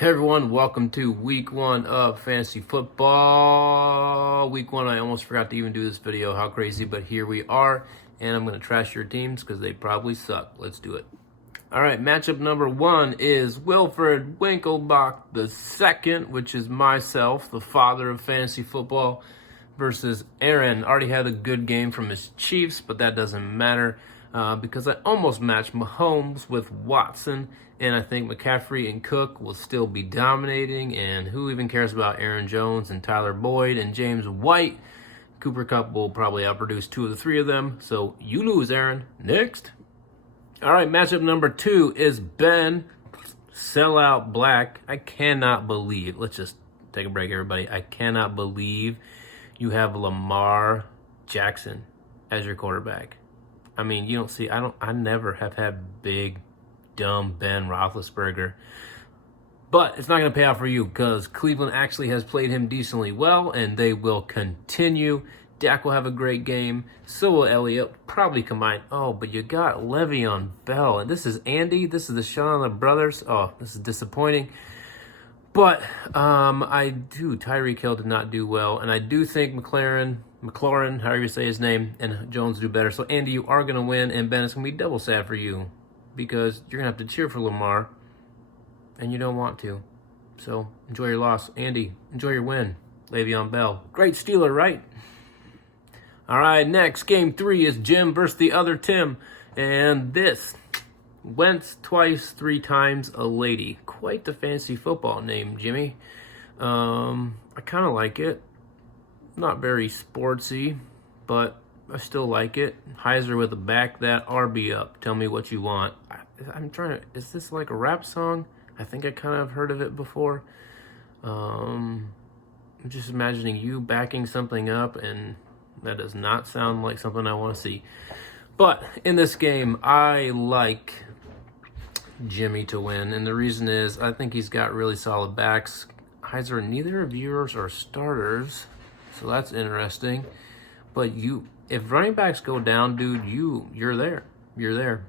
Hey everyone, welcome to week 1 of fantasy football. Week 1, I almost forgot to even do this video. How crazy, but here we are. And I'm going to trash your teams because they probably suck. Let's do it. All right, matchup number 1 is Wilfred Winkelbach II, which is myself, the father of fantasy football, versus Aaron. Already had a good game from his Chiefs, but that doesn't matter because I almost matched Mahomes with Watson, and I think McCaffrey and Cook will still be dominating, and who even cares about Aaron Jones and Tyler Boyd and James White? Cooper Kupp will probably outproduce 2 of the 3 of them, so you lose, Aaron. Next. All right, matchup number 2 is Ben Sellout Black. I cannot believe, let's just take a break, everybody. I cannot believe you have Lamar Jackson as your quarterback. I mean, you don't see, I never have had big, dumb Ben Roethlisberger. But it's not going to pay out for you because Cleveland actually has played him decently well, and they will continue. Dak will have a great game. So will Elliott. Probably combined. Oh, but you got Le'Veon Bell. And this is Andy. This is the Shawn brothers. Oh, this is disappointing. But Tyreek Hill did not do well. And I do think McLaurin, however you say his name, and Jones do better. So, Andy, you are going to win. And, Ben, it's going to be double sad for you because you're going to have to cheer for Lamar. And you don't want to. So, enjoy your loss. Andy, enjoy your win. Le'Veon Bell. Great Steeler, right? All right, next, game 3 is Jim versus the other Tim. And this, Wentz twice, 3 times a lady. Quite the fancy football name, Jimmy. I kind of like it. Not very sportsy, but I still like it. Heiser with a back that RB up. Tell me what you want. I'm trying to, is this like a rap song? I think I kind of heard of it before. I'm just imagining you backing something up, and that does not sound like something I want to see. But in this game, I like Jimmy to win, and the reason is I think he's got really solid backs. Heiser, neither of yours are starters, so that's interesting. But if running backs go down, dude, you're there. You're there.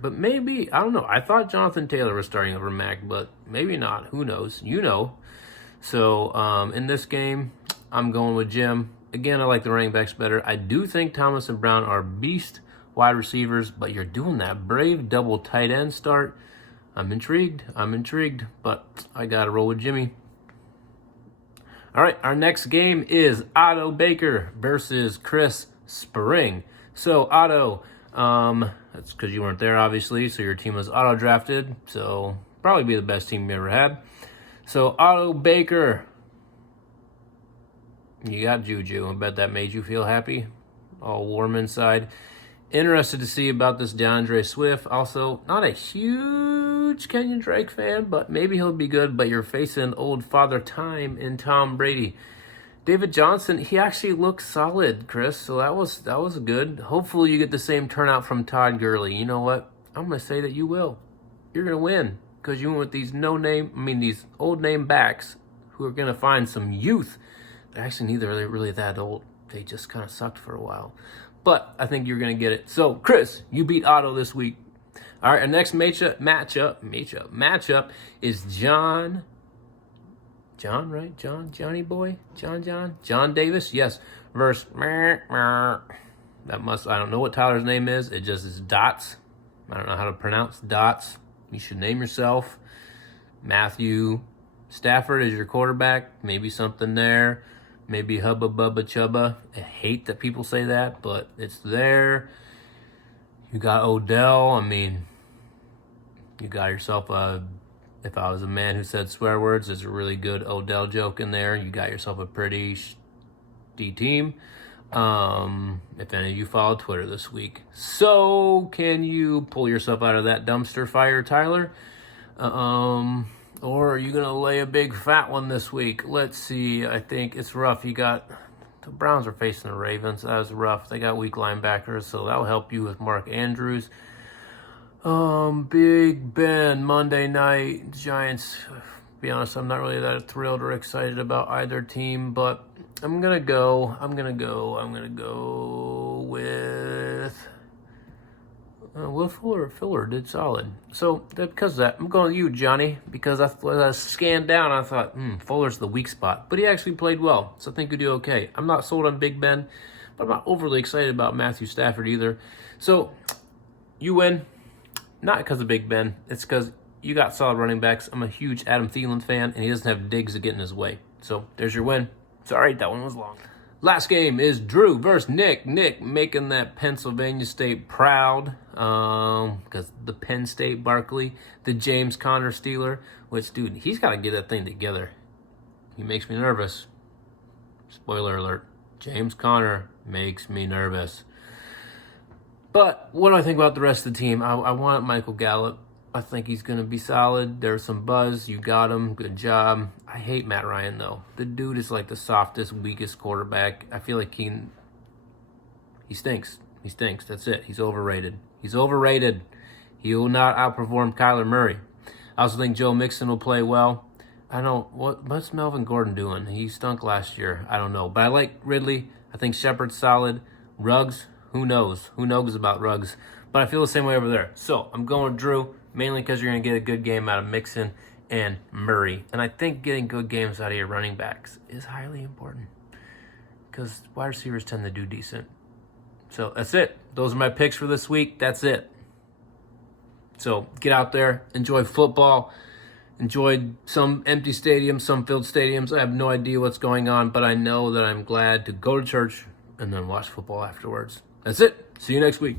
But maybe, I don't know. I thought Jonathan Taylor was starting over Mac, but maybe not. Who knows? You know. So in this game, I'm going with Jim. Again, I like the running backs better. I do think Thomas and Brown are beast wide receivers, but you're doing that brave double tight end start. I'm intrigued, but I got to roll with Jimmy. All right, our next game is Otto Baker versus Chris Spring. So, Otto, that's because you weren't there, obviously, so your team was auto-drafted, so probably be the best team you ever had. So, Otto Baker, you got Juju. I bet that made you feel happy. All warm inside. Interested to see about this DeAndre Swift. Also, not a huge Kenyon Drake fan, but maybe he'll be good. But you're facing old Father Time in Tom Brady. David Johnson, he actually looks solid, Chris. So that was good. Hopefully you get the same turnout from Todd Gurley. You know what? I'm going to say that you will. You're going to win because you went with these these old name backs who are going to find some youth. Actually, neither are they really that old. They just kind of sucked for a while. But I think you're going to get it. So, Chris, you beat Otto this week. All right, our next matchup is John, right? Johnny boy? John Davis? Yes. Versus, I don't know what Tyler's name is. It just is Dots. I don't know how to pronounce Dots. You should name yourself Matthew Stafford is your quarterback. Maybe something there. Maybe Hubba Bubba Chubba. I hate that people say that, but it's there. You got Odell. You got yourself if I was a man who said swear words, there's a really good Odell joke in there. You got yourself a pretty shitty team. If any of you follow Twitter this week. So, can you pull yourself out of that dumpster fire, Tyler? Or are you going to lay a big fat one this week? Let's see. I think it's rough. The Browns are facing the Ravens. That was rough. They got weak linebackers, so that'll help you with Mark Andrews. Big Ben, Monday night. Giants, to be honest, I'm not really that thrilled or excited about either team, but I'm going to go with Will Fuller did solid. So because of that, I'm going with you, Johnny, because as I scanned down, I thought, Fuller's the weak spot. But he actually played well, so I think we do okay. I'm not sold on Big Ben, but I'm not overly excited about Matthew Stafford either. So you win, not because of Big Ben. It's because you got solid running backs. I'm a huge Adam Thielen fan, and he doesn't have Diggs to get in his way. So there's your win. Sorry, that one was long. Last game is Drew versus Nick. Nick making that Pennsylvania State proud because the Penn State Barkley, the James Conner Steeler, which, dude, he's got to get that thing together. He makes me nervous. Spoiler alert. James Conner makes me nervous. But what do I think about the rest of the team? I want Michael Gallup. I think he's going to be solid. There's some buzz. You got him. Good job. I hate Matt Ryan, though. The dude is like the softest, weakest quarterback. I feel like he stinks. He stinks. That's it. He's overrated. He's overrated. He will not outperform Kyler Murray. I also think Joe Mixon will play well. I don't what's Melvin Gordon doing? He stunk last year. I don't know. But I like Ridley. I think Shepard's solid. Ruggs, who knows? Who knows about Ruggs? But I feel the same way over there. So I'm going with Drew, mainly because you're going to get a good game out of Mixon and Murray. And I think getting good games out of your running backs is highly important because wide receivers tend to do decent. So that's it. Those are my picks for this week. That's it. So get out there, enjoy football, enjoy some empty stadiums, some filled stadiums. I have no idea what's going on, but I know that I'm glad to go to church and then watch football afterwards. That's it. See you next week.